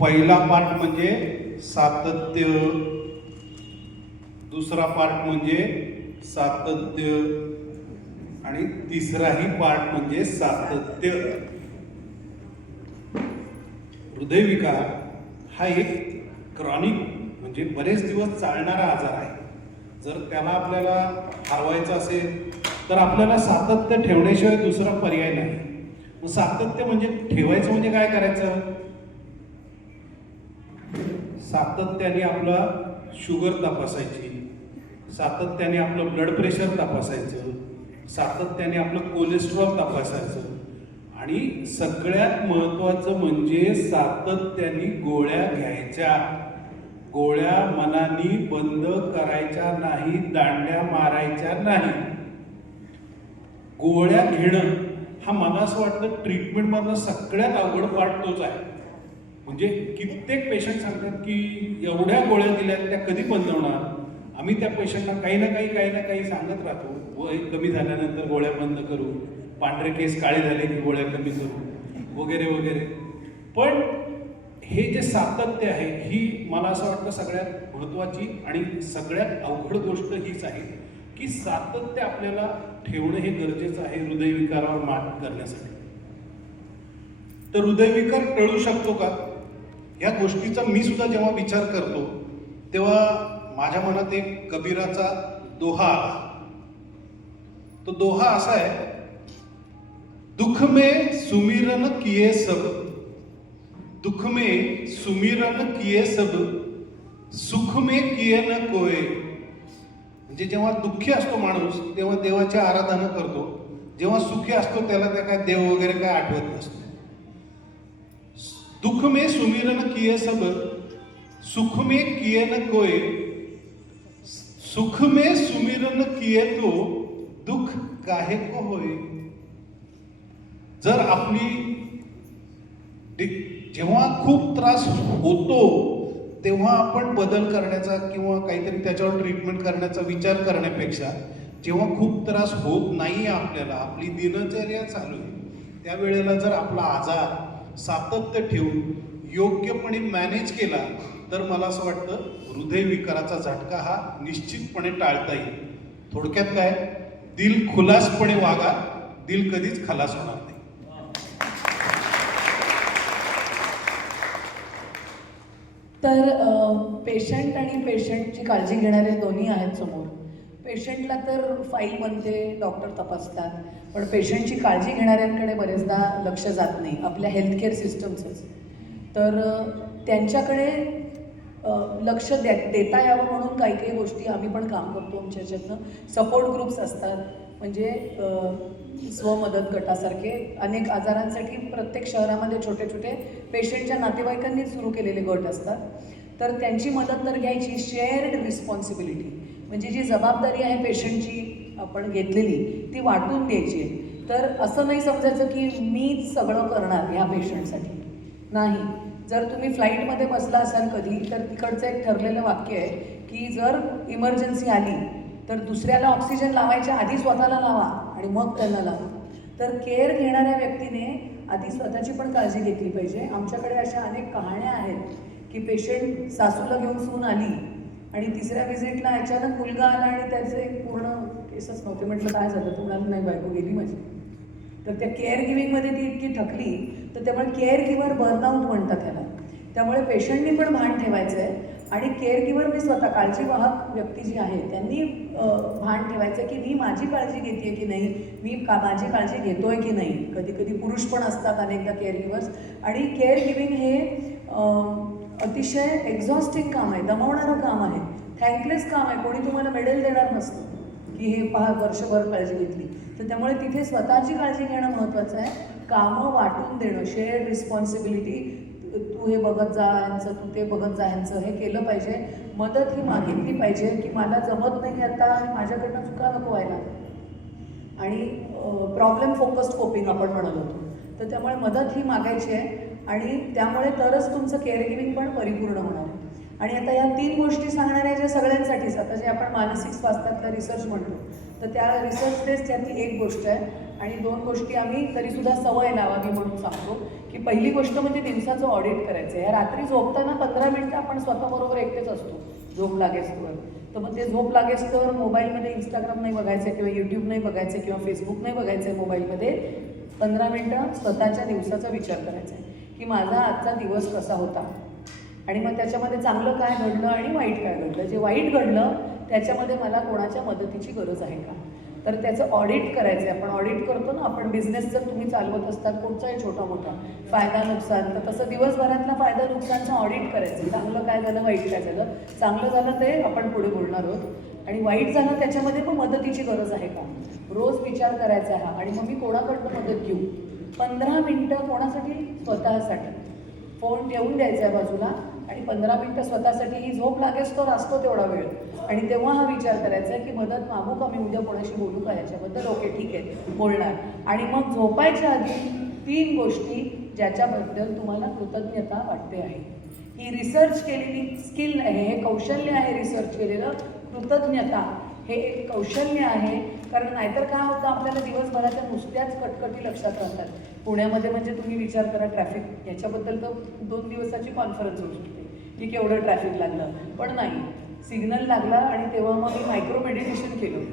पहिला पार्ट म्हणजे सातत्य, दुसरा पार्ट म्हणजे सातत्य आणि तिसराही पार्ट म्हणजे सातत्य. हृदयविकार हा एक क्रॉनिक म्हणजे बरेच दिवस चालणारा आजार आहे. जर त्याला आपल्याला हरवायचं असेल तर आपल्याला सातत्य ठेवण्याशिवाय दुसरा पर्याय नाही. मग सातत्य म्हणजे ठेवायचं म्हणजे काय करायचं? सातत्याने आपला शुगर तपासायची, सातत्याने आपलं ब्लड प्रेशर तपासायचं, सातत्याने आपलं कोलेस्ट्रॉल तपासायचं आणि सगळ्यात महत्त्वाचं म्हणजे सातत्याने गोळ्या घ्यायच्या. गोळ्या मनाने बंद करायच्या नाही, दांड्या मारायच्या नाही. गोळ्या घेणं हा मला असं वाटतं ट्रीटमेंटमधला सगळ्यात अवघड पार्ट तोच आहे. म्हणजे कित्येक पेशंट सांगतात की एवढ्या गोळ्या दिल्या त्या कधी बंद होणार. आम्ही त्या पेशंटला काही ना काही सांगत राहतो, वय कमी झाल्यानंतर गोळ्या बंद करू, पांढरे केस काळे झाले की गोळ्या कमी करू वगैरे वगैरे. पण हे जे सातत्य आहे ही मला असं वाटतं सगळ्यात महत्त्वाची आणि सगळ्यात अवघड गोष्ट हीच आहे की सातत्य आपल्याला ठेवणं हे गरजेचं आहे हृदयविकारावर मात करण्यासाठी. तर हृदयविकार टळू शकतो का या गोष्टीचा मी सुद्धा जेव्हा विचार करतो तेव्हा माझ्या मनात एक कबीराचा दोहा आला. तो दोहा असा आहे, दुख में सुमिरन किए सब, दुख में सुमिरन किए सब, सुख में किए न कोय. म्हणजे जेव्हा दुःखी असतो माणूस तेव्हा देवाची आराधना करतो, जेव्हा सुखी असतो त्याला त्या काय देव वगैरे काय आठवत नसतो. दुख में सुमिरन किए सब, सुख में किए न कोय, सुख में सुमिरन किए तो दुख काहे को होय. जर आपली जेव्हा खूप त्रास होतो तेव्हा आपण बदल करण्याचा किंवा काहीतरी त्याच्यावर ट्रीटमेंट करण्याचा विचार करण्यापेक्षा जेव्हा खूप त्रास होत नाही आपल्याला, आपली दिनचर्या चालू आहे त्यावेळेला जर आपला आजार सातत्य ठेवून योग्यपणे मॅनेज केला तर मला असं वाटतं हृदयविकाराचा झटका हा निश्चितपणे टाळता येईल. थोडक्यात काय, दिल खुलासपणे वागा, दिल कधीच खलास होणार नाही. तर पेशंट आणि पेशंटची काळजी घेणारे दोन्ही आहेत समोर. पेशंटला तर फाईल बनते, डॉक्टर तपासतात, पण पेशंटची काळजी घेणाऱ्यांकडे बरेचदा लक्ष जात नाही आपल्या हेल्थकेअर सिस्टमचंच. तर त्यांच्याकडे लक्ष देता यावं म्हणून काही काही गोष्टी आम्ही पण काम करतो. आमच्या ह्याच्यातनं सपोर्ट ग्रुप्स असतात, म्हणजे स्वमदत गटासारखे अनेक आजारांसाठी प्रत्येक शहरामध्ये छोटे छोटे पेशंटच्या नातेवाईकांनी सुरू केलेले गट असतात. तर त्यांची मदत तर घ्यायची, शेअर्ड रिस्पॉन्सिबिलिटी म्हणजे जी जबाबदारी आहे पेशंटची आपण घेतलेली ती वाटून द्यायची आहे. तर असं नाही समजायचं की मीच सगळं करणार ह्या पेशंटसाठी, नाही. जर तुम्ही फ्लाईटमध्ये बसला असाल कधी तर तिकडचं एक ठरलेलं वाक्य आहे की जर इमर्जन्सी आली तर दुसऱ्याला ऑक्सिजन लावायच्या आधी स्वतःला लावा आणि मग त्यांना लावा. तर केअर घेणाऱ्या व्यक्तीने आधी स्वतःची पण काळजी घेतली पाहिजे. आमच्याकडे अशा अनेक कहाण्या आहेत की पेशंट सासूला घेऊन सून आली आणि तिसऱ्या व्हिजिटला अचानक मुलगा आला आणि त्याचे पूर्ण केसच नव्हते. म्हटलं काय झालं, तर म्हणाली नाही बायको गेली माझी. तर त्या केअर गिविंगमध्ये ती इतकी थकली, तर त्यामुळे केअर गिव्हर बर्नआउट म्हणतात त्याला. त्यामुळे पेशंटनी पण भान ठेवायचं आहे आणि केअर गिव्हरनी स्वतः काळजीवाहक व्यक्ती जी आहे त्यांनी भान ठेवायचं की मी माझी काळजी घेते की नाही, मी माझी काळजी घेतोय की नाही. कधी कधी पुरुष पण असतात अनेकदा केअर गिव्हर्स. आणि केअर गिविंग हे अतिशय एक्झॉस्टिंग काम आहे, दमवणारं काम आहे, थँकलेस काम आहे. कोणी तुम्हाला मेडल देणार नसतं की हे पहा वर्षभर काळजी घेतली. तर त्यामुळे तिथे स्वतःची काळजी घेणं महत्त्वाचं आहे. कामं वाटून देणं, शेअर रिस्पॉन्सिबिलिटी, तू हे बघत जा ह्यांचं, तू ते बघत जा ह्यांचं, हे केलं पाहिजे. मदत ही मागितली पाहिजे की मला जमत नाही आता आणि माझ्याकडनं चुका नको व्हायला. आणि प्रॉब्लेम फोकस्ड कोपिंग आपण म्हणत होतो. तर त्यामुळे मदत ही मागायची आहे आणि त्यामुळे तरच तुमचं केअर गिविंग पण परिपूर्ण होणार आहे. आणि आता या 3 गोष्टी सांगणाऱ्या ज्या सगळ्यांसाठीच, आता जे आपण मानसिक स्वास्थ्यातला रिसर्च म्हणतो तर त्या रिसर्च बेस त्यातली एक गोष्ट आहे. आणि 2 गोष्टी आम्ही तरीसुद्धा सवय लावावी म्हणून सांगतो की पहिली गोष्ट म्हणजे दिवसाचं ऑडिट करायचं. या रात्री झोपताना 15 मिनिटं आपण स्वतःबरोबर एकटेच असतो झोप लागेस्तोवर. तर मग ते झोप लागेस्तोवर मोबाईलमध्ये इंस्टाग्राम नाही बघायचं किंवा यूट्यूब नाही बघायचं किंवा फेसबुक नाही बघायचं आहे मोबाईलमध्ये. 15 मिनिटं स्वतःच्या दिवसाचा विचार करायचा आहे की माझा आजचा दिवस कसा होता आणि मग त्याच्यामध्ये चांगलं काय घडलं आणि वाईट काय घडलं. जे वाईट घडलं त्याच्यामध्ये मला कोणाच्या मदतीची गरज आहे का, तर त्याचं ऑडिट करायचं आहे. आपण ऑडिट करतो ना, आपण बिझनेस जर तुम्ही चालवत असतात कोणताही छोटा मोठा फायदा नुकसान, तर तसं दिवसभरातला फायदा नुकसानचं ऑडिट करायचं. चांगलं काय झालं, वाईट काय झालं. चांगलं झालं ते आपण पुढे बोलणार आहोत आणि वाईट झालं त्याच्यामध्ये पण मदतीची गरज आहे का, रोज विचार करायचा हा. आणि मग मी कोणाकडनं मदत घेऊ. 15 मिनिटं कोणासाठी, स्वतःसाठी. फोन ठेवून द्यायचा आहे बाजूला आणि 15 मिनिटं स्वतःसाठी. ही झोप लागेच तो असतो तेवढा वेळ. आणि तेव्हा हा विचार करायचा आहे की मदत मागू का, मी उद्या कोणाशी बोलू का याच्याबद्दल. ओके ठीक आहे बोलणार. आणि मग झोपायच्या आधी 3 गोष्टी ज्याच्याबद्दल तुम्हाला कृतज्ञता वाटते आहे. ही रिसर्च केलेली स्किल आहे, हे कौशल्य आहे रिसर्च केलेलं. कृतज्ञता हे एक कौशल्य आहे. कारण नाहीतर काय होतं, आपल्याला दिवसभराच्या नुसत्याच कटकटी लक्षात राहतात. पुण्यामध्ये म्हणजे तुम्ही विचार करा ट्रॅफिक, याच्याबद्दल तर 2 दिवसाची कॉन्फरन्स होऊ शकते की केवढं ट्रॅफिक लागलं. पण नाही, सिग्नल लागला आणि तेव्हा मग मी मायक्रो मेडिटेशन केलं.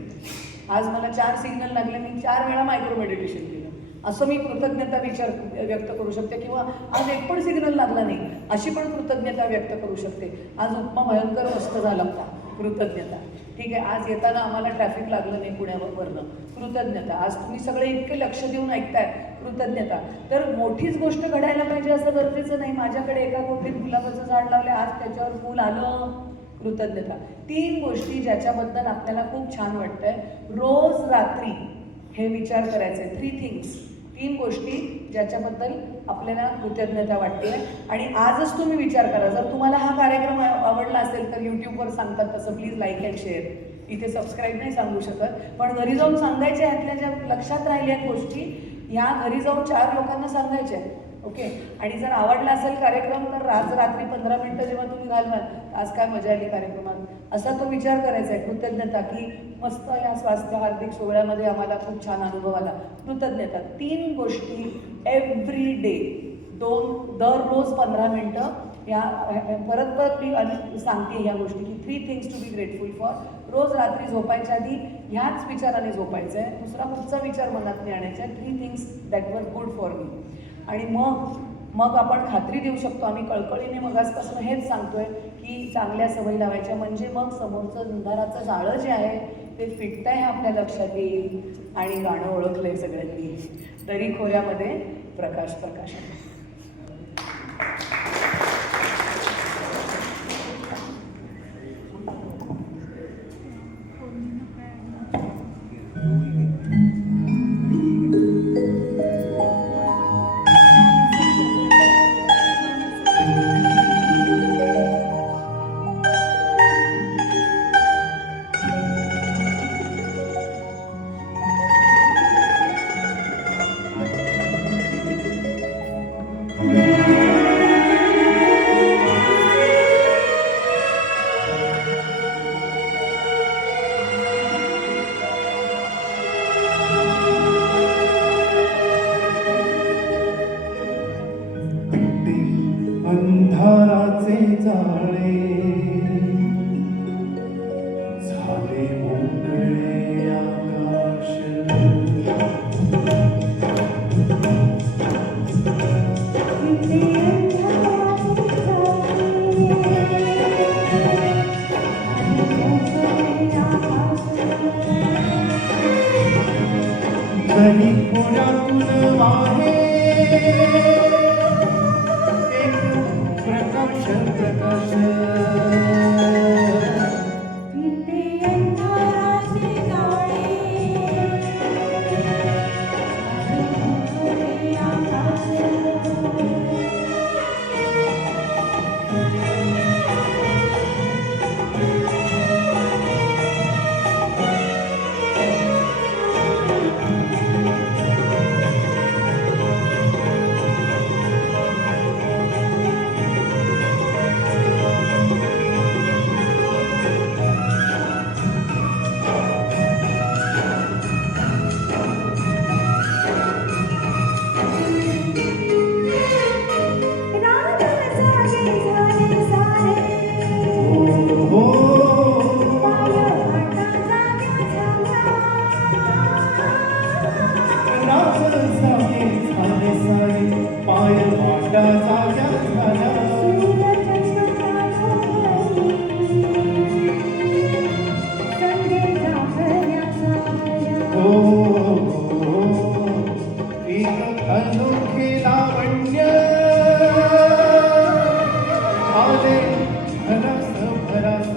आज मला 4 सिग्नल लागले, मी 4 वेळा मायक्रो मेडिटेशन केलं. असं मी कृतज्ञता व्यक्त करू शकते. किंवा आज एक पण सिग्नल लागला नाही अशी पण कृतज्ञता व्यक्त करू शकते. आज उपमा भयंकर मस्त झाला होता, कृतज्ञता. ठीक आहे, आज येताना आम्हाला ट्रॅफिक लागलं नाही पुण्यावरनं, कृतज्ञता. आज तुम्ही सगळे इतके लक्ष देऊन ऐकताय, कृतज्ञता. तर मोठीच गोष्ट घडायला पाहिजे असं गरजेचं नाही. माझ्याकडे एका कोणतीत गुलाबाचं झाड लावले, आज त्याच्यावर फूल आलं, कृतज्ञता. 3 गोष्टी ज्याच्याबद्दल आपल्याला खूप छान वाटतंय. रोज रात्री हे विचार करायचे. 3 थिंग्स, 3 गोष्टी ज्याच्याबद्दल आपल्याला कृतज्ञता वाटते. आणि आजच तुम्ही विचार करा. जर तुम्हाला हा कार्यक्रम आवडला असेल तर यूट्यूबवर सांगतात तसं प्लीज लाईक अँड शेअर. इथे सबस्क्राईब नाही सांगू शकत, पण घरी जाऊन सांगायच्या ह्यातल्या ज्या लक्षात राहिल्या गोष्टी ह्या घरी जाऊन 4 लोकांना सांगायच्या. ओके. आणि जर आवडला असेल कार्यक्रम तर आज रात्री 15 मिनिटं जेव्हा तुम्ही घालवाल, आज काय मजा आली कार्यक्रमात, असा तो विचार करायचा आहे. कृतज्ञता की मस्त या स्वास्थ्य हार्दिक सोहळ्यामध्ये आम्हाला खूप छान अनुभव आला, कृतज्ञता. 3 गोष्टी एव्हरी डे, दररोज 15 मिनिटं. या परत मी सांगते ह्या गोष्टी की 3 things to be grateful for. रोज रात्री झोपायच्या आधी ह्याच विचाराने झोपायचं आहे. दुसरा कुठचा विचार मनात नाही आणायचा आहे. 3 things that were good for me. आणि मग आपण खात्री देऊ शकतो, आम्ही कळकळीने मगाचपासून हेच सांगतोय की चांगल्या सवयी लावायच्या, म्हणजे मग समोरचं अंधाराचं जाळं जे आहे ते फिटतंय हे आपल्या लक्षात येईल. आणि गाणं ओळखलंय सगळ्यांनी, दरी खोऱ्यामध्ये प्रकाश प्रकाश. अंधाराचे जाळे झाले मोकळे आकाश. दरी खोऱ्यातून आहे प्रकाश प्रकाश. अंधाराचे जाळे झाल्या जाग्या झाल्या हो एक अनोखे लावण्य आले भरास भरास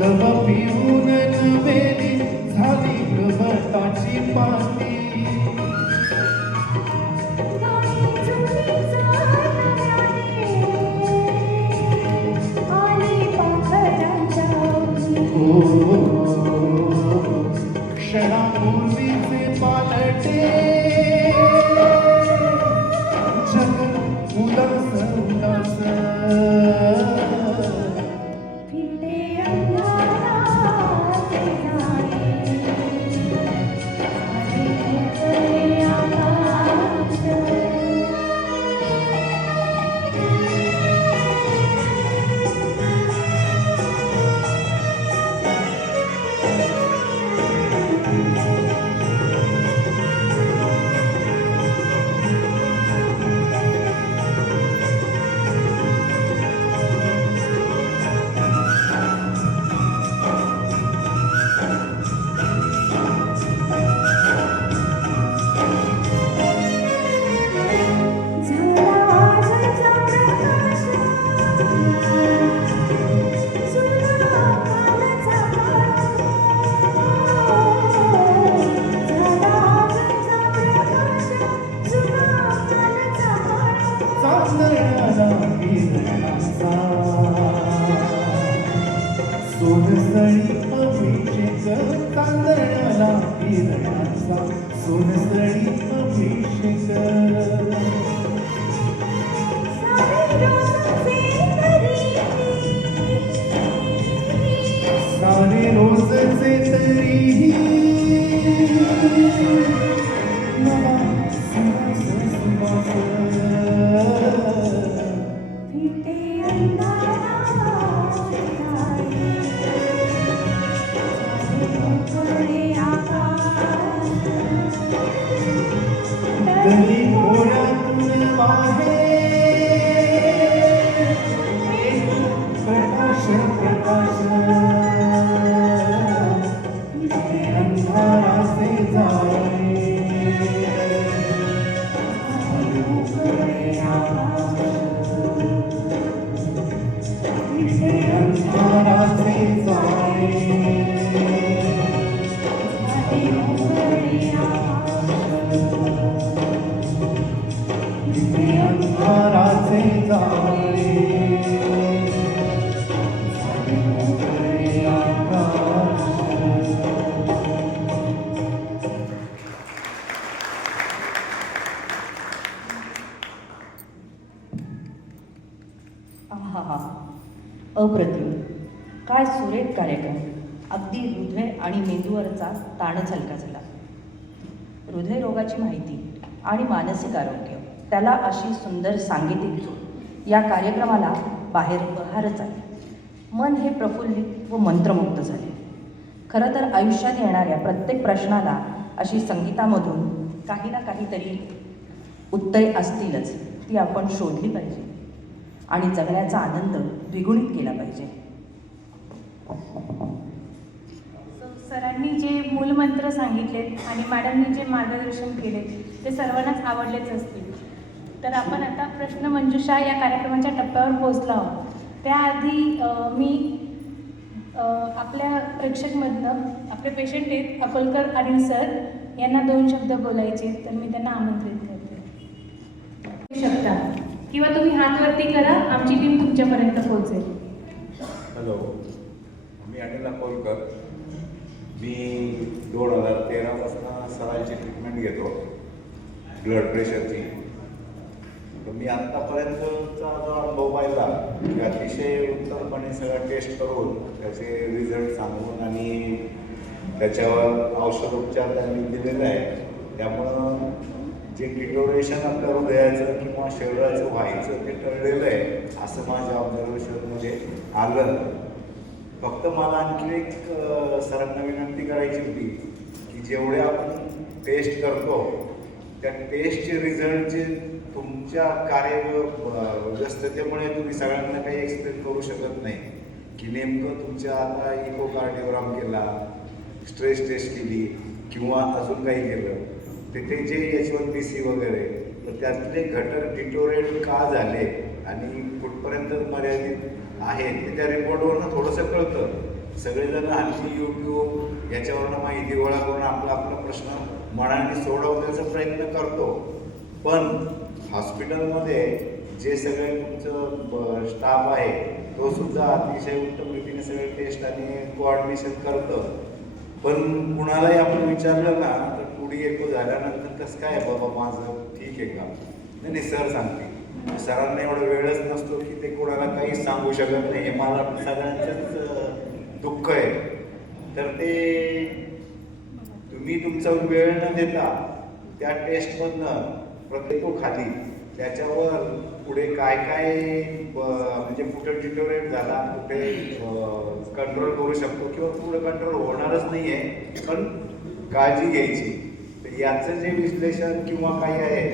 दव पिऊन नवेली झाली गवताची पाती हो क्षणापूर्वीचे पालटे जग उदास उदास सोनसळी अभिषेक तांदळाला किरणाचा सोनसळी अभिषेक सारे रोजचे तरी नवा सुवास सुवास दही मोरातून वाहे एक प्रकाश प्रकाश ते अंधाराचे जाळे ते अंधाराचे जाळे अंधाराचे जाळे झाले मोकळे आकाश. आहा, अप्रतिम. काय सुरेख कार्यक्रम. अगदी हृदय आणि मेंदूवरचा ताणच हलका झाला. हृदयरोगाची माहिती आणि मानसिक आरोग्य, त्याला अशी सुंदर सांगीतिक जोड, या कार्यक्रमाला बाहेर बहारच आली. मन हे प्रफुल्लित व मंत्रमुक्त झाले. खरं तर आयुष्यात येणाऱ्या प्रत्येक प्रश्नाला अशी संगीतामधून काही ना काहीतरी उत्तरे असतीलच. ती आपण शोधली पाहिजे आणि जगण्याचा आनंद द्विगुणित केला पाहिजे. सरांनी जे मूलमंत्र सांगितलेत आणि मॅडमनी जे मार्गदर्शन केले ते सर्वांनाच आवडलेच असतील. तर आपण आता प्रश्नमंजुषा या कार्यक्रमाच्या टप्प्यावर पोहोचलो आहोत. त्याआधी मी आपल्या प्रेक्षकमधनं आपले पेशंट आहेत अकोलकर अनिल सर यांना 2 शब्द बोलायचे, तर मी त्यांना आमंत्रित करते. शकता किंवा तुम्ही हात वरती करा, आमची टीम तुमच्यापर्यंत पोहोचेल. हॅलो, मी अनिल अकोलकर. मी 2013पासून सरांची ट्रीटमेंट घेतो ब्लड प्रेशरची. तर मी आत्तापर्यंतचा जो अनुभव पाहिला की अतिशय उत्तमपणे सगळं टेस्ट करून त्याचे रिझल्ट सांगून आणि त्याच्यावर औषधोपचार त्यांनी दिलेला आहे. त्यामुळं जे डिटोरेशन आपल्या हृदयाचं किंवा शरीराचं व्हायचं ते टळलेलं आहे असं माझ्या ऑब्झर्वेशनमध्ये आलं. फक्त मला आणखी एक सरांना विनंती करायची होती की जेवढे आपण टेस्ट करतो त्या टेस्टचे रिझल्ट जे तुमच्या कार्यव्यस्ततेमुळे तुम्ही सगळ्यांना काही एक्सप्लेन करू शकत नाही की नेमकं तुमच्या आता इकोकार्डिओग्राम केला, स्ट्रेस टेस्ट केली किंवा अजून काही केलं, तिथे जे H1BC वगैरे तर त्यातले घटक डिटोरेट का झाले आणि कुठपर्यंत मर्यादित आहेत ते त्या रिपोर्टवरनं थोडंसं कळतं. सगळेजण हल्ली यूट्यूब याच्यावरनं माहिती गोळा करून आपला प्रश्न मनाने सोडवण्याचा प्रयत्न करतो. पण हॉस्पिटलमध्ये जे सगळे तुमचं स्टाफ आहे तो सुद्धा अतिशय उत्तम रीतीने सगळे टेस्ट आणि कोऑर्डिनेशन करतं. पण कुणालाही आपण विचारलं ना तर 2D एको झाल्यानंतर कसं काय बाबा माझं ठीक आहे का? नाही सर सांगते. सरांना एवढा वेळच नसतो की ते कोणाला काही सांगू शकत नाही. हे मला सगळ्यांचंच दुःख आहे. तर ते तुम्ही तुमचा वेळ न देता त्या टेस्टमधनं प्रत्येक खाली त्याच्यावर पुढे काय काय म्हणजे कुठे डिटोरेट झाला, कुठे कंट्रोल करू शकतो किंवा पुढे कंट्रोल होणारच नाही आहे, पण काळजी घ्यायची. तर याचं जे विश्लेषण किंवा काही आहे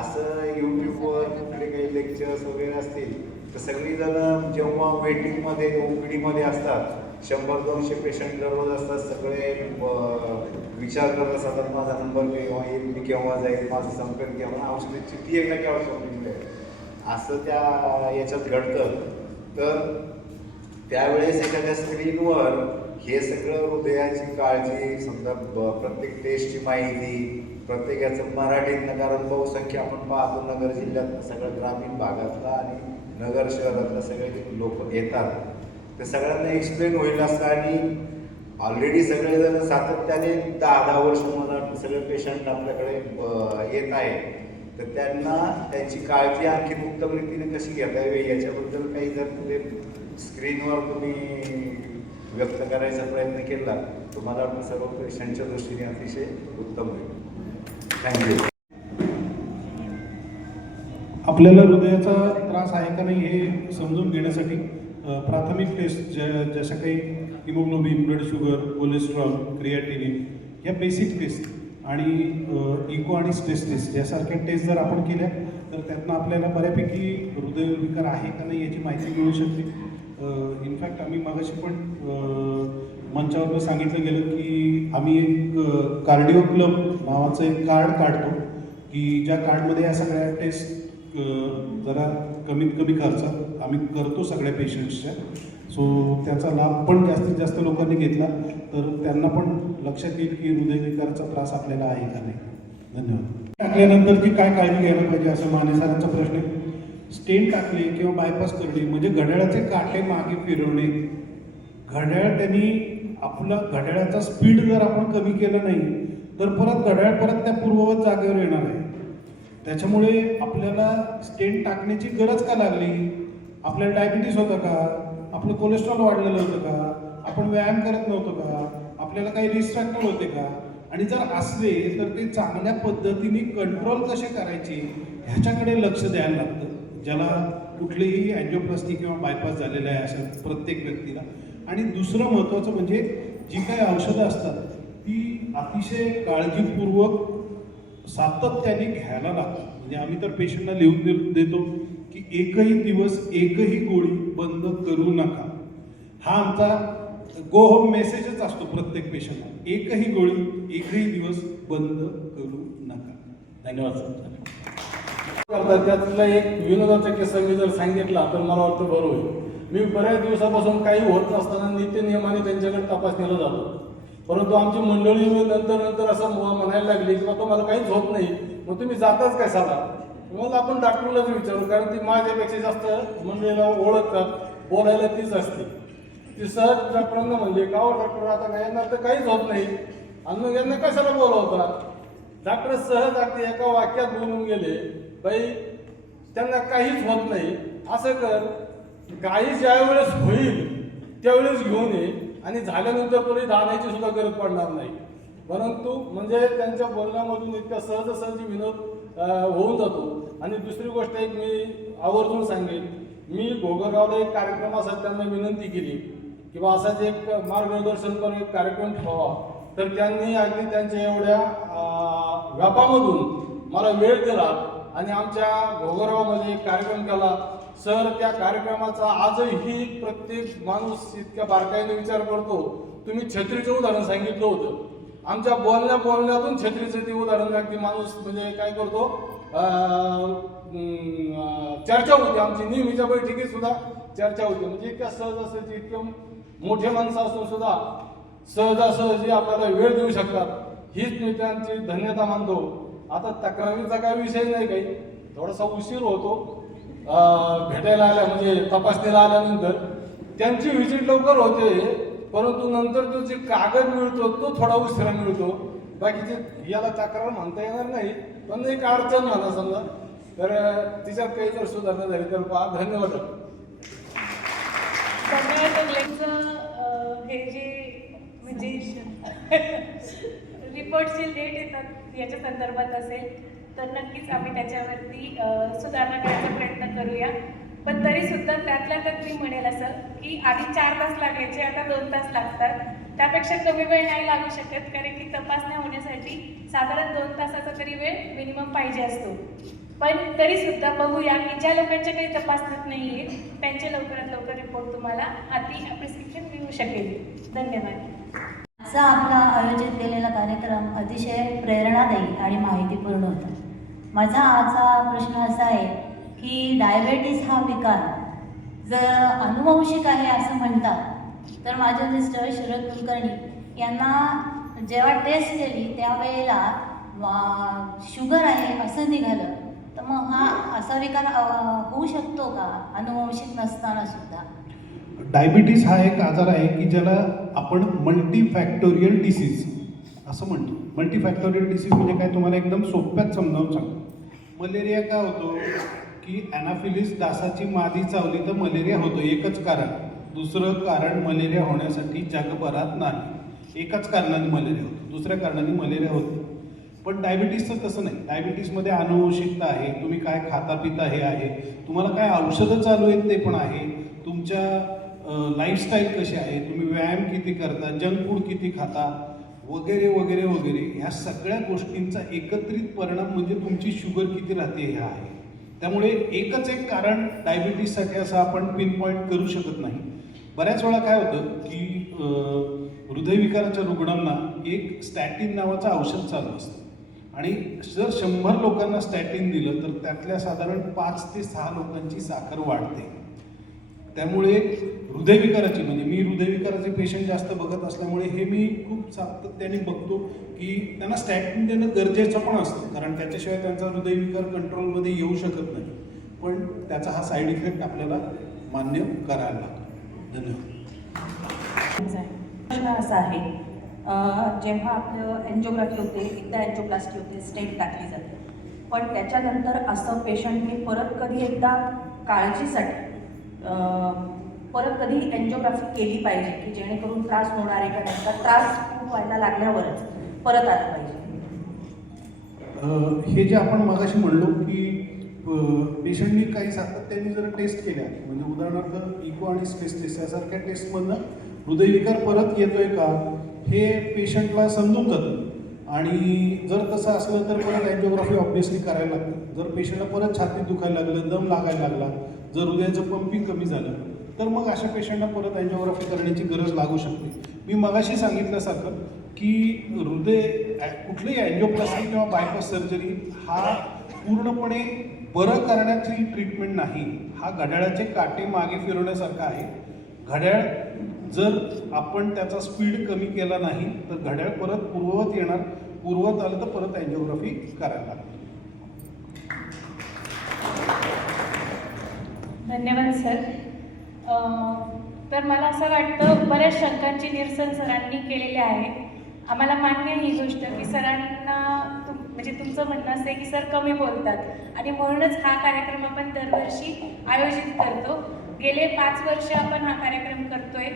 असं यूट्यूबवर कुठले काही लेक्चर्स वगैरे असतील तर सगळीजणं जेव्हा वेटिंगमध्ये OPDमध्ये असतात 100-200 पेशंट दररोज असतात, सगळे विचार करत असतात माझा नंबर केव्हा येईल, मी केव्हा जाईल, माझं संपर्क केव्हा, औषधाची ती एकदा केव्हा शोधली असं त्या याच्यात घडतं. तर त्यावेळेस एखाद्या स्क्रीनवर हे सगळं हृदयाची काळजी, समजा प्रत्येक टेस्टची माहिती, प्रत्येकाचं मराठीतनं, कारण बहुसंख्य आपण पाहतो नगर जिल्ह्यातनं सगळं ग्रामीण भागातला आणि नगर शहरातलं सगळे लोक येतात, ते सगळ्यांना एक्सप्लेन होईल असं. आणि ऑलरेडी सगळेजण सातत्याने 10-10 वर्ष मला सगळे पेशंट आपल्याकडे येत आहे. तर त्यांना त्यांची काळजी आणखी उत्तम रीतीने कशी घेता येईल याच्याबद्दल काही जर तुम्ही स्क्रीनवर तुम्ही व्यक्त करायचा प्रयत्न केला तर मला वाटतं सर्व पेशंटच्या दृष्टीने अतिशय उत्तम होईल. थँक्यू. आपल्याला हृदयाचा त्रास आहे का नाही हे समजून घेण्यासाठी प्राथमिक टेस्ट जशा काही haemoglobin, blood sugar, cholesterol, creatinine या बेसिक टेस्ट आणि इको आणि स्ट्रेस टेस्ट यासारख्या टेस्ट जर आपण केल्या तर त्यातनं आपल्याला बऱ्यापैकी हृदयविकार आहे का नाही याची माहिती मिळू शकते. इनफॅक्ट आम्ही मगाशी पण मंचावर सांगितलं गेलं की आम्ही एक कार्डिओ क्लब नावाचं एक कार्ड काढतो की ज्या कार्डमध्ये या सगळ्या टेस्ट जरा कमीत कमी खर्चात आम्ही करतो सगळ्या पेशंट्सच्या. सो त्याचा लाभ पण जास्तीत जास्त लोकांनी घेतला तर त्यांना पण लक्षात येईल की हृदयविकाराचा त्रास आपल्याला आहे का नाही. धन्यवाद. टाकल्यानंतरची काय काळजी घ्यायला पाहिजे असं माने सरांचा प्रश्न आहे. स्टेंट टाकले किंवा बायपास करणे म्हणजे घड्याळाचे काटे मागे फिरवणे. घड्याळ त्यांनी आपला घड्याळाचा स्पीड जर आपण कमी केलं नाही तर घड्याळ परत त्या पूर्ववत जागेवर येणार आहे. त्याच्यामुळे आपल्याला स्टेंट टाकण्याची गरज का लागली? आपल्याला डायबिटीस होतं का? आपलं कोलेस्ट्रॉल वाढलेलं होतं का? आपण व्यायाम करत नव्हतो का? आपल्याला काही रिस्क फॅक्टर होते का? आणि जर असले तर ते चांगल्या पद्धतीने कंट्रोल कसे करायचे ह्याच्याकडे लक्ष द्यायला लागतं. ज्याला कुठलीही अँजिओप्लास्टी किंवा बायपास झालेला आहे अशा प्रत्येक व्यक्तीला. आणि दुसरं महत्त्वाचं म्हणजे जी काही औषधं असतात ती अतिशय काळजीपूर्वक सातत्याने घ्यायला लागतात. म्हणजे आम्ही तर पेशंटला लिहून देतो की एकही दिवस एकही गोळी बंद करू नका. हा आमचा गो होम मेसेजच असतो प्रत्येक पेशंटला. एकही गोळी एकही दिवस बंद करू नका. धन्यवाद सर. त्यातला एक विनोदाचा किस्सा मी जर सांगितला तर मला वाटतं बरं होईल. मी बऱ्याच दिवसापासून काही होत नसताना नित्य नियमाने त्यांच्याकडे तपासणीला जातो. परंतु आमची मंडळी नंतर असं म्हणायला लागली की तुम्हाला काहीच होत नाही, मग तुम्ही जाताच कशाला. मग आपण डॉक्टरलाच विचारू, कारण ती माझ्यापेक्षा जास्त मंडळीला ओळखतात, बोलायला तीच असते. ती सहज डॉक्टरांना म्हणली का हो डॉक्टर आता काय येणार तर काहीच होत नाही, आणि मग यांना कशाला बोलवता. डॉक्टर सहज अगदी एका वाक्यात बोलून गेले, बाई त्यांना काहीच होत नाही, असं कर काही ज्या वेळेस होईल त्यावेळेस घेऊन ये, आणि झाल्यानंतर तुला दाण्याची सुद्धा गरज पडणार नाही. परंतु म्हणजे त्यांच्या बोलण्यामधून इतका सहज विनोद होऊन जातो. आणि दुसरी गोष्ट एक मी आवर्जून सांगेन, मी घोगरगावला एक कार्यक्रमासाठी त्यांना विनंती केली की बा असाच एक मार्गदर्शनपर एक कार्यक्रम ठेवा. तर त्यांनी अगदी त्यांच्या एवढ्या व्यापामधून मला वेळ दिला आणि आमच्या घोगरगावमध्ये एक कार्यक्रम केला. सर त्या कार्यक्रमाचा आजही प्रत्येक माणूस इतक्या बारकाईने विचार करतो. तुम्ही छत्रीचं उदाहरण सांगितलं होतं, आमच्या बोलण्यातून छत्रीचं ते उदाहरण अगदी माणूस म्हणजे काय करतो, चर्चा होती आमची नेहमीच्या बैठकीत सुद्धा चर्चा होती. म्हणजे इतक्या सहज असायची, इतकं मोठे माणसं असून सुद्धा सहजासहजी आपल्याला वेळ देऊ शकतात, हीच मी त्यांची धन्यता मानतो. आता तक्रारीचा काय विषय नाही, काही थोडासा उशीर होतो भेटायला आल्या म्हणजे तपासणीला आल्यानंतर. त्यांची व्हिजिट लवकर होते, परंतु नंतर तो जे कागद मिळतो तो थोडा उशिरा मिळतो. बाकीचे याला तक्रार म्हणता येणार नाही, पण एक अडचण म्हणा समजा. तर तिच्यात काही जर सुधारणा झाली तर धन्यवाद. हे जे म्हणजे रिपोर्ट जे लेट येतात याच्या संदर्भात असेल तर नक्कीच आम्ही त्याच्यावरती सुधारणा करण्याचा प्रयत्न करूया. पण तरीसुद्धा त्यातल्या त्यात मी म्हणेल असं की आधी 4 तास लागायचे, आता 2 तास लागतात. त्यापेक्षा कमी वेळ नाही लागू शकत, कारण की तपासण्या होण्यासाठी साधारण 2 तासाचा तरी वेळ मिनिमम पाहिजे असतो. पण तरीसुद्धा बघूया की ज्या लोकांच्या काही तपासण्यात नाही आहे त्यांचे लवकरात लवकर रिपोर्ट तुम्हाला हाती प्रिस्क्रिप्शन मिळू शकेल. धन्यवाद. असा आपला आयोजित केलेला कार्यक्रम अतिशय प्रेरणादायी आणि माहितीपूर्ण होता. माझा आजचा प्रश्न असा आहे की डायबेटीस हा विकार जर अनुवंशिक आहे असं म्हणतात, तर माझे मिस्टर शरद कुलकर्णी यांना जेव्हा टेस्ट केली त्यावेळेला शुगर आहे असं निघालं, तर मग हा असा विकार होऊ शकतो का अनुवंशिक नसताना सुद्धा? डायबिटीस हा एक आजार आहे की ज्याला आपण मल्टीफॅक्टोरियल डिसीज असं म्हणतो. मल्टीफॅक्टोरियल डिसीज म्हणजे काय, तुम्हाला एकदम सोप्यात समजावून सांगतो. मलेरिया का होतो की ॲनाफिलिस डासाची मादी चावली तर मलेरिया होतो, एकच कारण. दुसरं कारण मलेरिया होण्यासाठी जगभरात नाही, एकाच कारणाने मलेरिया होतो, दुसऱ्या कारणाने मलेरिया होतो. पण डायबिटीसचं तसं नाही. डायबिटीसमध्ये अनुवंशिकता आहे, तुम्ही काय खाता पिता हे आहे, तुम्हाला काय औषधं चालू आहेत ते पण आहे, तुमच्या लाईफस्टाईल कशी आहे, तुम्ही व्यायाम किती करता, जंक फूड किती खाता वगैरे वगैरे वगैरे, ह्या सगळ्या गोष्टींचा एकत्रित परिणाम म्हणजे तुमची शुगर किती राहते हे आहे. त्यामुळे एकच एक कारण डायबिटीससाठी असं आपण पिन पॉईंट करू शकत नाही. बऱ्याच वेळा काय होतं की हृदयविकाराच्या रुग्णांना एक स्टॅटिन नावाचं औषध चालू असतं, आणि जर 100 लोकांना स्टॅटिन दिलं तर त्यातल्या साधारण 5 ते 6 लोकांची साखर वाढते. त्यामुळे हृदयविकाराची म्हणजे मी हृदयविकाराचे पेशंट जास्त बघत असल्यामुळे हे मी खूप सातत्याने बघतो की त्यांना स्टॅटिन देणं गरजेचं पण असतं, कारण त्याच्याशिवाय त्यांचा हृदयविकार कंट्रोलमध्ये येऊ शकत नाही. पण त्याचा हा साईड इफेक्ट आपल्याला मान्य करायला लागतो. धन्यवाद. प्रश्न असा आहे, जेव्हा आपलं एन्जिओग्राफी होते, एकदा एन्जिओप्लास्टी होते, स्टेंट टाकली जाते, पण त्याच्यानंतर असं पेशंटने परत कधी एकदा काळजीसाठी परत कधी एन्जिओग्राफी केली पाहिजे की जेणेकरून त्रास होणार आहे का, त्यांचा त्रास खूप व्हायला लागल्यावरच परत आला पाहिजे? हे जे आपण मगाशी म्हणलो की पेशंटनी काही सातत्याने जर टेस्ट केल्या, म्हणजे उदाहरणार्थ इको आणि स्ट्रेस टेस्ट यासारख्या टेस्टमधनं हृदयविकार परत येतोय का हे पेशंटला समजून जातं. आणि जर तसं असलं तर परत एन्जिओग्राफी ऑब्व्हियसली करायला लागतं. जर पेशंटला परत छातीत दुखायला लागलं, दम लागायला लागला, जर हृदयाचं पंपिंग कमी झालं तर मग अशा पेशंटला परत एन्जिओग्राफी करण्याची गरज लागू शकते. मी मगाशी सांगितल्यासारखं की हृदय कुठलंही एन्जिओप्लास्टी किंवा बायपास सर्जरी हा पूर्णपणे बरं करण्याची ट्रीटमेंट नाही, हा घड्याळाचे काटे मागे फिरवण्यासारखा आहे. घड्याळ जर आपण त्याचा स्पीड कमी केला नाही तर घड्याळ परत पूर्ववत येणार, पूर्ववत आलं तर परत अँजिओग्राफी करायला लागते. धन्यवाद सर. तर मला असं वाटतं बऱ्याच शंकांचे निरसन सरांनी केलेले आहे. आम्हाला मान्य आहे ही गोष्ट की सरांना म्हणजे तुमचं म्हणणं असते की सर कमी बोलतात आणि म्हणूनच हा कार्यक्रम आपण दरवर्षी आयोजित करतो. गेले 5 वर्ष आपण हा कार्यक्रम करतोय.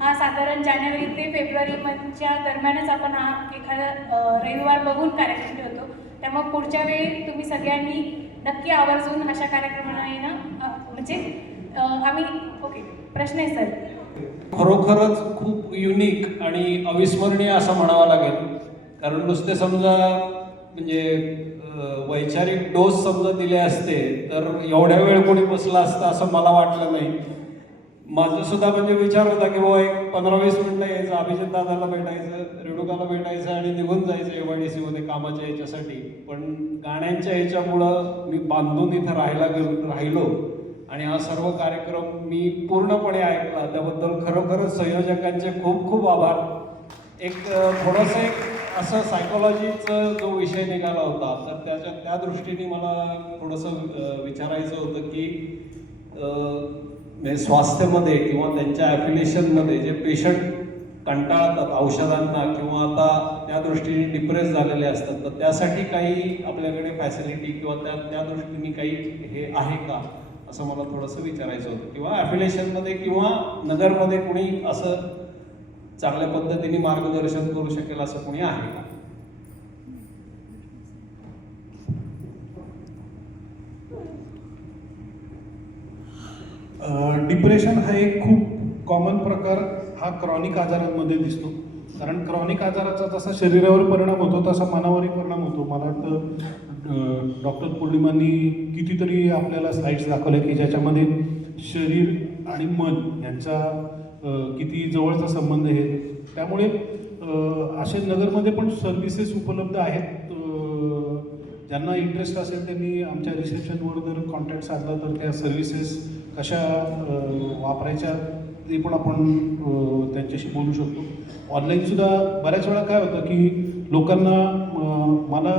हा साधारण जानेवारी ते फेब्रुवारीच्या दरम्यानच आपण हा एखादा रविवार बघून कार्यक्रम ठेवतो. त्यामुळे पुढच्या वेळी तुम्ही सगळ्यांनी नक्की आवर्जून अशा कार्यक्रमाला येणं म्हणजे आम्ही ओके. प्रश्न आहे सर. खरोखरच खूप युनिक आणि अविस्मरणीय असं म्हणावं लागेल. कारण नुसते समजा म्हणजे वैचारिक डोस समजा दिले असते तर एवढ्या वेळ कोणी बसला असतं असं मला वाटलं नाही. माझं सुद्धा म्हणजे विचार होता की बाबा एक 15-20 मिनिटं यायचं, अभिजित दादाला भेटायचं, रेणुकाला भेटायचं आणि निघून जायचं MIDC मध्ये कामाच्या याच्यासाठी. पण गाण्यांच्या याच्यामुळं मी बांधून इथं राहिलो आणि हा सर्व कार्यक्रम मी पूर्णपणे ऐकला. त्याबद्दल खरोखरच संयोजकांचे खूप खूप आभार. एक थोडंसं एक असं सायकोलॉजीचा जो विषय निघाला होता तर त्या दृष्टीने मला थोडंसं विचारायचं होतं की स्वास्थ्यमध्ये किंवा त्यांच्या ॲफिलिएशनमध्ये जे पेशंट कंटाळतात औषधांना किंवा आता त्या दृष्टीने डिप्रेस झालेले असतात, तर त्यासाठी काही आपल्याकडे फॅसिलिटी किंवा त्या दृष्टीने काही हे आहे का असं मला थोडंसं विचारायचं होतं. किंवा ॲफिलिएशनमध्ये किंवा नगरमध्ये कुणी असं चांगल्या पद्धतीने मार्गदर्शन करू शकेल असं कोणी आहे का? डिप्रेशन हा एक खूप कॉमन प्रकार हा क्रॉनिक आजारांमध्ये दिसतो. कारण क्रॉनिक आजाराचा जसा शरीरावर परिणाम होतो तसा मनावरही परिणाम होतो. मला वाटतं डॉक्टर पौर्णिमांनी कितीतरी आपल्याला स्लाइड्स दाखवल्या की ज्याच्यामध्ये शरीर आणि मन यांचा किती जवळचा संबंध आहे. त्यामुळे असे नगरमध्ये पण सर्व्हिसेस उपलब्ध आहेत. ज्यांना इंटरेस्ट असेल त्यांनी आमच्या रिसेप्शनवर जर कॉन्टॅक्ट साधला तर त्या सर्व्हिसेस कशा वापरायच्या ते पण आपण त्यांच्याशी बोलू शकतो. ऑनलाईनसुद्धा बऱ्याच वेळा काय होतं की लोकांना मला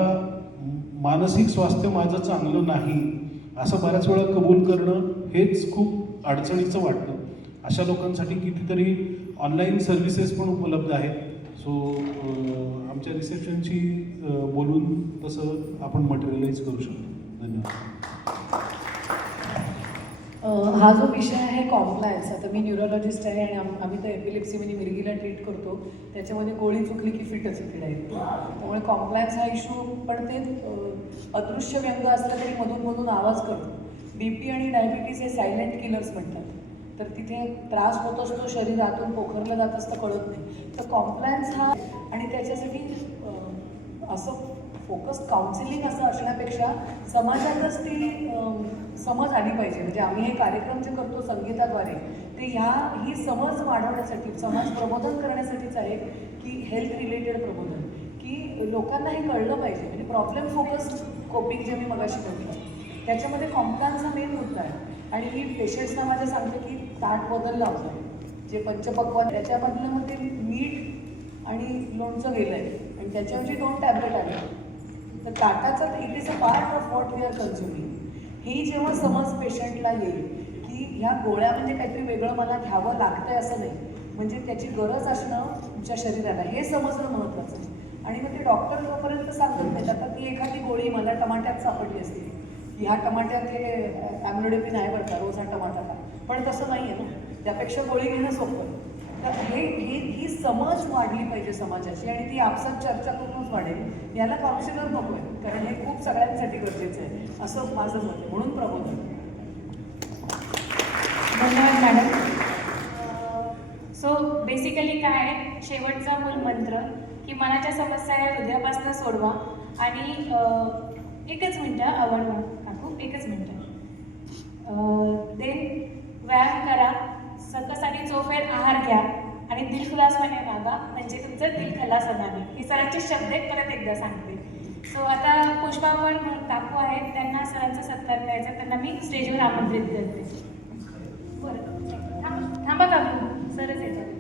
मानसिक स्वास्थ्य माझं चांगलं नाही असं बऱ्याच वेळा कबूल करणं हेच खूप अडचणीचं वाटतं. अशा लोकांसाठी कितीतरी ऑनलाईन सर्व्हिसेस पण उपलब्ध आहेत. सो आमच्या रिसेप्शनशी बोलून तसं आपण मटेरियलाइज करू शकतो. धन्यवाद. हा जो विषय आहे कॉम्प्लायन्स, आता मी न्यूरोलॉजिस्ट आहे आणि आम्ही तर एपिलेप्सीमध्ये मिरगीला ट्रीट करतो. त्याच्यामध्ये गोळी चुकली की फिटच डायरेक्ट. त्यामुळे कॉम्प्लायन्स हा इश्यू पण ते अदृश्य व्यंग असलं तरी मधून आवाज करतो. BP आणि डायबिटीज हे सायलेंट किलर्स म्हणतात. तर तिथे त्रास होत असतो, शरीरातून पोखरलं जात असतं, कळत नाही. तर कॉम्प्लायन्स हा आणि त्याच्यासाठी असं फोकस काउन्सिलिंग असं असण्यापेक्षा समाजातच ती समज आली पाहिजे. म्हणजे आम्ही हे कार्यक्रम जे करतो संगीताद्वारे ते ही समज वाढवण्यासाठी, समाज प्रबोधन करण्यासाठीच आहे की हेल्थ रिलेटेड प्रबोधन, की लोकांना हे कळलं पाहिजे. म्हणजे प्रॉब्लेम फोकस कोपिंग जे मी मगाशी म्हटलं त्याच्यामध्ये कॉम्प्लायन्स हा मेन मुद्दा आहे. आणि मी पेशंट्सना माझ्या सांगते की ताट बदललं होतं जे पंचपक्वान्न त्याच्यामधलं मग ते मीठ आणि लोणचं गेलं आहे आणि त्याच्याऐवजी 2 टॅबलेट आले. तर ताटाचं it is a part of what we are consuming. ही जेव्हा समज पेशंटला येईल की ह्या गोळ्या म्हणजे काहीतरी वेगळं मला घ्यावं लागतंय असं नाही, म्हणजे त्याची गरज असणं तुमच्या शरीराला हे समजणं महत्त्वाचं आहे. आणि मग ते डॉक्टर जोपर्यंत सांगत नाहीत, आता ती एखादी गोळी मला टमाट्यात सापडली असते की ह्या टमाट्यात हे ॲम्लोडेपिन आहे बरं का, रोज हा टमाटा खा, पण तसं नाही आहे ना. त्यापेक्षा गोळी घेणं सोपं. तर ही समज वाढली पाहिजे समाजाची आणि ती आपसात चर्चा करूनच वाढेल. याला काउन्सिलर नको आहे, कारण हे खूप सगळ्यांसाठी गरजेचं आहे असं माझं मत आहे. म्हणून प्रबोधन. धन्यवाद मॅडम. सो बेसिकली काय आहे, शेवटचा मूल मंत्र की मनाच्या समस्या या हृदयापासून सोडवा. आणि एकच मिनटं आवडवा काकू, एकच मिनटं. देन व्यायाम करा, सकस आणि चोफेर आहार घ्या आणि दिलखुलासपणे राहा, म्हणजे तुमचं दिल खलास होणार. हे सरांचे शब्द परत एकदा सांगते सो आता पुष्पा पण काकू आहेत, त्यांना सरांचा सत्कार करायचा, त्यांना मी स्टेजवर आमंत्रित करते. बरं थांबा काकू, सरच येतात.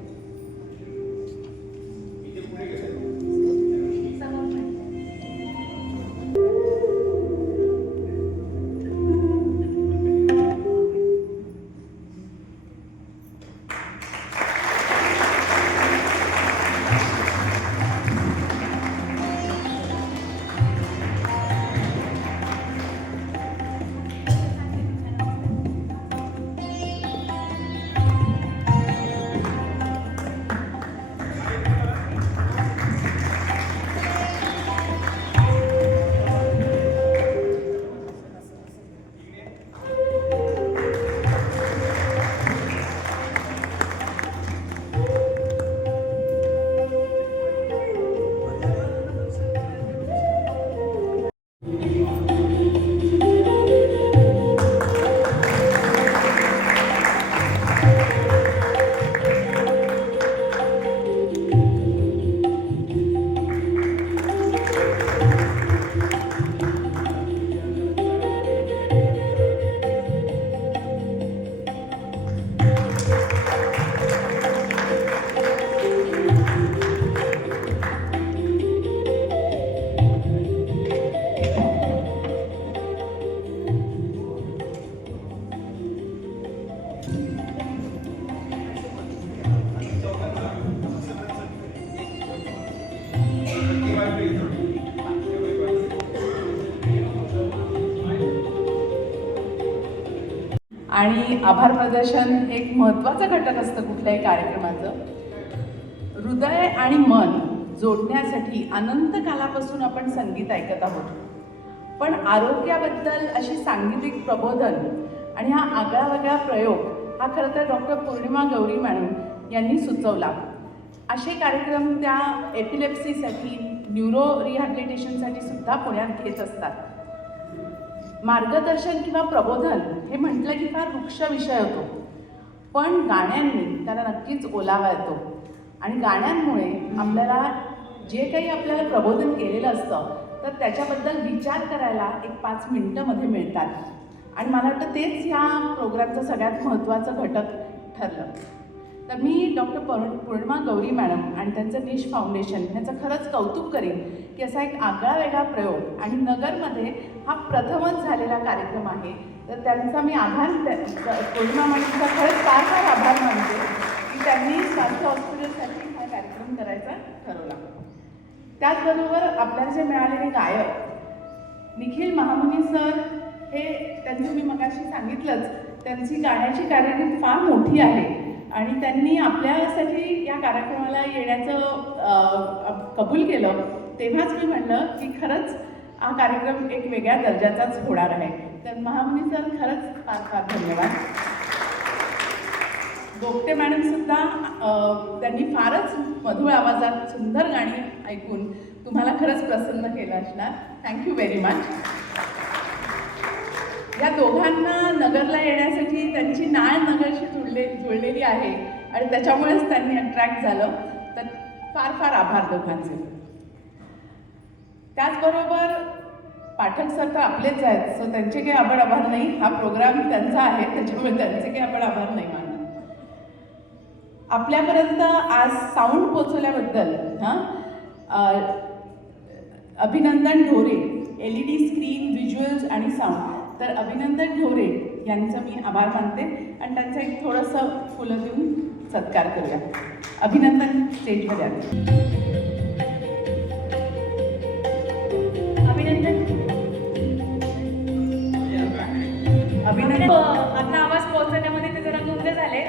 आणि आभार प्रदर्शन हे एक महत्त्वाचं घटक असतं कुठल्याही कार्यक्रमाचं. हृदय आणि मन जोडण्यासाठी अनंत कालापासून आपण संगीत ऐकत आहोत, पण आरोग्याबद्दल अशी सांगीतिक प्रबोधन आणि हा आगळावेगळा प्रयोग हा खरं तर डॉक्टर पौर्णिमा गौरी मॅडम यांनी सुचवला. असे कार्यक्रम त्या एपिलेप्सीसाठी, न्यूरो रिहॅबिलिटेशनसाठी सुद्धा पुण्यात घेत असतात. मार्गदर्शन किंवा प्रबोधन हे म्हटलं की फार वृक्ष विषय होतो, पण गाण्यांनी त्याला नक्कीच ओलावा येतो. आणि गाण्यांमुळे आपल्याला जे काही आपल्याला प्रबोधन केलेलं असतं तर त्याच्याबद्दल विचार करायला एक 5 मिनटंमध्ये मिळतात. आणि मला वाटतं तेच ह्या प्रोग्रामचं सगळ्यात महत्त्वाचं घटक ठरलं. तर मी डॉक्टर पौर्णिमा गौरी मॅडम आणि त्यांचं निश फाउंडेशन ह्याचं खरंच कौतुक करेन की असा एक आगळा वेगळा प्रयोग आणि नगरमध्ये हा प्रथमच झालेला कार्यक्रम आहे. तर त्यांचा मी आभार पौर्णिमा मॅडमचा खरंच फार फार आभार मानते की त्यांनी स्वास्थ्य हॉस्पिटलसाठी हा कार्यक्रम करायचा ठरवला. त्याचबरोबर आपल्याला जे मिळालेले गायक निखिल महामुनी सर, हे त्यांचं मी मगाशी सांगितलंच, त्यांची गाण्याची कार्यक्रम फार मोठी आहे आणि त्यांनी आपल्यासाठी या कार्यक्रमाला येण्याचं कबूल केलं. तेव्हाच मी म्हटलं की खरंच हा कार्यक्रम एक वेगळ्या दर्जाचाच होणार आहे. तर महामुनी सर खरंच फार फार धन्यवाद. गोगटे मॅडमसुद्धा त्यांनी फारच मधुर आवाजात सुंदर गाणी ऐकून तुम्हाला खरंच प्रसन्न केलं असणार. Thank you very much. या दोघांना नगरला येण्यासाठी त्यांची नाळ नगरशी जुळलेली आहे आणि त्याच्यामुळेच त्यांनी अट्रॅक्ट झालं. तर फार फार आभार दोघांचे. त्याचबरोबर पाठक सर तर आपलेच आहेत, सो त्यांचे काही आभार नाही. हा प्रोग्राम त्यांचा आहे त्याच्यामुळे त्यांचे काही आभार नाही मानत. आपल्यापर्यंत आज साऊंड पोचवल्याबद्दल अभिनंदन ढोरे, LED स्क्रीन, व्हिज्युअल्स आणि साऊंड, तर अभिनंदन ढोरे यांचं मी आभार मानते आणि त्यांचं एक थोडंसं फुलं देऊन सत्कार करूया. अभिनंदन स्टेजवर या. अभिनंदन. आपला आवाज पोहोचवण्यामध्ये ते जरा गुंग झाले.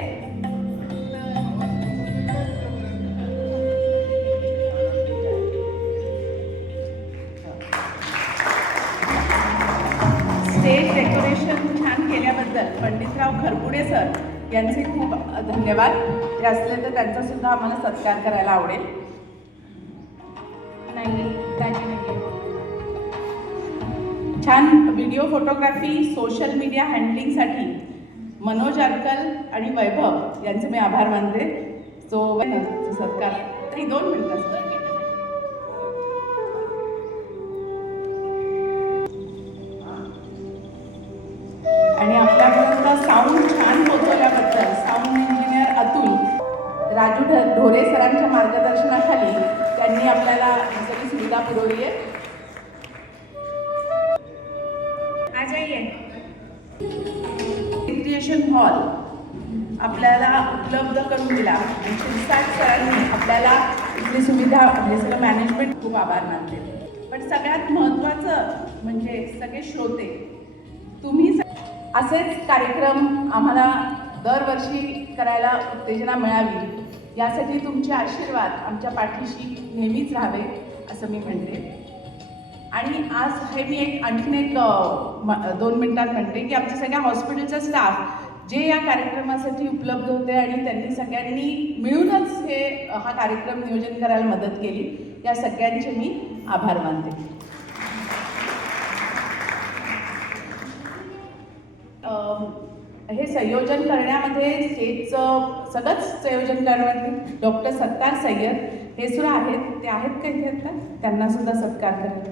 स्टेज डेकोरेशन छान केल्याबद्दल पंडितराव खरपुडे सर यांचे खूप धन्यवाद. ते असले तर त्यांचा सुद्धा आम्हाला सत्कार करायला आवडेल. नाही त्यांनी नाही. छान व्हिडिओ फोटोग्राफी, सोशल मीडिया हँडलिंगसाठी मनोज अरकल आणि वैभव यांचे मी आभार मानते. सो सत्कार तरी 2 मिनिटं. सुविधा पुरवली आहे. आ जाइए. रिक्रिएशन हॉल आपल्याला उपलब्ध करून दिला आणि शिरसाट सरांनी आपल्याला इथली सुविधा आपले सगळं मॅनेजमेंट खूप आभार मानते. पण सगळ्यात महत्त्वाचं म्हणजे सगळे श्रोते तुम्ही असेच कार्यक्रम आम्हाला दरवर्षी करायला उत्तेजना मिळावी यासाठी तुमचे आशीर्वाद आमच्या पाठीशी नेहमीच राहावे असं मी म्हणते. आणि आज हे मी आणखीन एक 2 मिनिटात म्हणते की आमच्या सगळ्या हॉस्पिटलचा स्टाफ जे या कार्यक्रमासाठी उपलब्ध होते आणि त्यांनी सगळ्यांनी मिळूनच हा कार्यक्रम नियोजन करायला मदत केली, या सगळ्यांचे मी आभार मानते. हे संयोजन करण्यामध्ये स्टेजचं सगळंच संयोजन करण्यामध्ये डॉक्टर सत्तार सय्यद हे सुद्धा आहेत. ते आहेत का इथे आता? त्यांना सुद्धा सत्कार करायचा.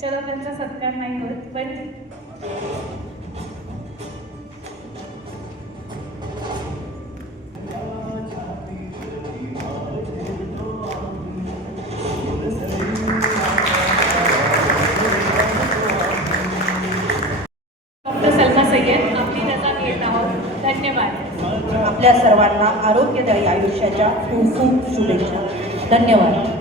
चलो त्यांचा सत्कार नाही होत पण डॉक्टर सलमा सय्यद आपली रजा घेत आहोत. धन्यवाद. आपल्या सर्वांना आरोग्यदायी आयुष्याच्या खूप खूप शुभेच्छा. धन्यवाद.